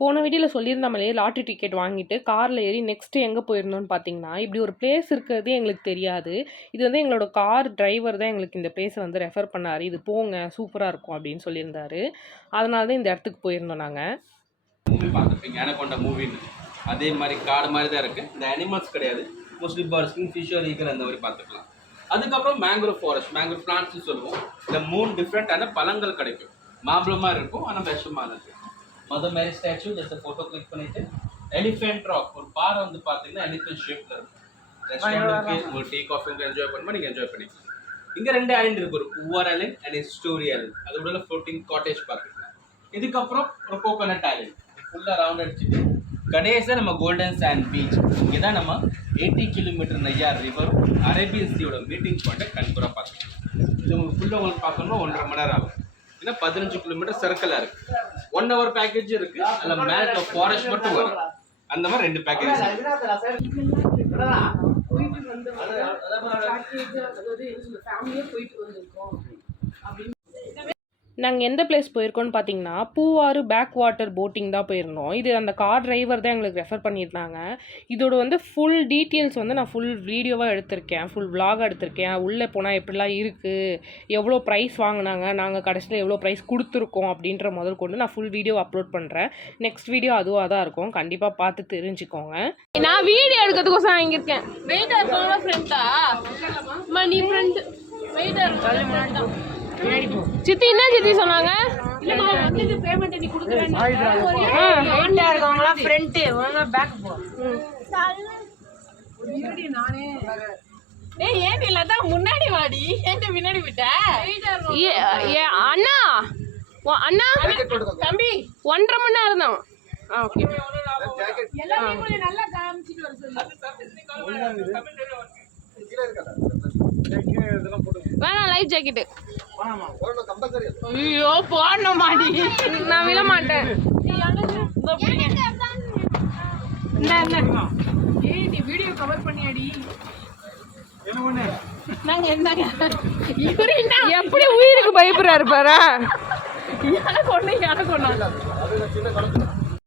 போன வீடியோவில் சொல்லியிருந்தாமலே lottery ticket வாங்கிட்டு காரில் ஏறி நெக்ஸ்ட்டு எங்கே போயிருந்தோம்னு பார்த்தீங்கன்னா, இப்படி ஒரு பிளேஸ் இருக்கிறதே எங்களுக்கு தெரியாது. இது வந்து எங்களோட கார் டிரைவர் தான் எங்களுக்கு இந்த பிளேஸை வந்து ரெஃபர் பண்ணார். இது போங்க சூப்பராக இருக்கும் அப்படின்னு சொல்லியிருந்தாரு. அதனால தான் இந்த இடத்துக்கு போயிருந்தோம் நாங்கள். மூவி பார்த்துருப்பீங்க அனகொண்டா மூவின்னு. அதே மாதிரி காடு மாதிரி தான் இருக்குது. இந்த அனிமல்ஸ் கிடையாது. மோஸ்ட்லி பேர்ட்ஸ், ஃபிஷர், ஈகல் அந்த மாதிரி பார்த்துக்கலாம். அதுக்கப்புறம் மேங்க்ரோவ் ஃபாரஸ்ட், மேங்க்ரோவ் பிளான்ட்ஸ்னு சொல்லுவோம். இந்த 3 டிஃப்ரெண்ட்டான பழங்கள் கிடைக்கும். மாம்பழமாக இருக்கும், ஆனால் விஷமானது. மதர் மேரி ஸ்டாச்சு ஜஸ்ட் ஃபோட்டோ கிளிக் பண்ணிட்டு எலிஃபென்ட் ராக் ஒரு பாறை வந்து பார்த்தீங்கன்னா எலிஃபென்ட் ஷேப்ல இருக்கும். ரெஸ்டாரண்ட் ஒரு டீ காஃபி என்ஜாய் பண்ணுமா நீங்கள் என்ஜாய் பண்ணிக்கலாம். இங்கே 2 ஐலண்ட் இருக்கு, ஒரு பூவார் ஐலண்ட் அண்ட் ஹிஸ்டோரி ஐலண்ட். அதோட ஃப்ளோட்டிங் காட்டேஜ் பார்த்துக்கலாம். இதுக்கப்புறம் ஒரு கோகோனட் ஐலண்ட் ஃபுல்லாக ரவுண்ட் அடிச்சுட்டு கடைசியாக நம்ம கோல்டன் சாண்ட் பீச். இங்கே தான் நம்ம 80 கிலோமீட்டர் நெய்யார் ரிவரும் அரேபியன் சீயோட மீட்டிங் பாயிண்ட்டை கண்கூடாக பார்த்துக்கலாம். இது உங்களுக்கு ஃபுல்லாக உங்களுக்கு பார்க்கணும்னா 1.5 மணி நேரம் ஆகும். ஏன்னா 15 கிலோமீட்டர் சர்க்கிளாக இருக்கு. 1 hour பேக்கேஜ் இருக்கு. அதில் மேலே ஃபாரஸ்ட் மட்டும் வரும். அந்த மாதிரி 2 பேக்கேஜ். நாங்கள் எந்த பிளேஸ் போயிருக்கோம்னு பார்த்தீங்கன்னா, பூவாறு பேக் வாட்டர் போட்டிங் தான் போயிருந்தோம். இது அந்த கார் டிரைவர் தான் எங்களுக்கு ரெஃபர் பண்ணியிருந்தாங்க. இதோட வந்து ஃபுல் டீட்டெயில்ஸ் வந்து நான் ஃபுல் வீடியோவாக எடுத்திருக்கேன், ஃபுல் விலாகாக எடுத்திருக்கேன். உள்ளே போனால் எப்படிலாம் இருக்குது, எவ்வளோ ப்ரைஸ் வாங்கினாங்க, நாங்கள் கடைசியில் எவ்வளோ ப்ரைஸ் கொடுத்துருக்கோம் அப்படின்ற முதல் கொண்டு நான் ஃபுல் வீடியோ அப்லோட் பண்ணுறேன். நெக்ஸ்ட் வீடியோ அதுவாக தான் இருக்கும், கண்டிப்பாக பார்த்து தெரிஞ்சுக்கோங்க. நான் வீடியோ எடுக்கிறதுக்கோசம் வாங்கியிருக்கேன். வெயிட்டாக இருக்கவங்களா ஃப்ரெண்டா மணி ஃப்ரெண்ட் வெயிட்டாக இருக்க சித்தி என்ன சித்தி சொன்னாங்க? முன்னாடி வாடி பின்னாடி விட்ட அண்ணா அண்ணா தம்பி 1.5 மணி நேரம் தான். ஓகே வேணாம் லைஃப் ஜாக்கெட்டு. ஐயோ போடணும் மாடி, நான் விழ மாட்டேன். வீடியோ கவர் பண்ணியாடி எப்படி உயிருக்கு பயப்படுறாரு பாரு. எனக்கு ஒண்ணு